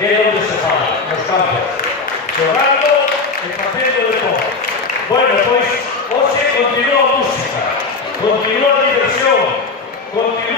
é onde se fala, nos campos, xogando e facendo deporte. Bueno, pois, hoxe continúa a música, continúa a diversión, continúa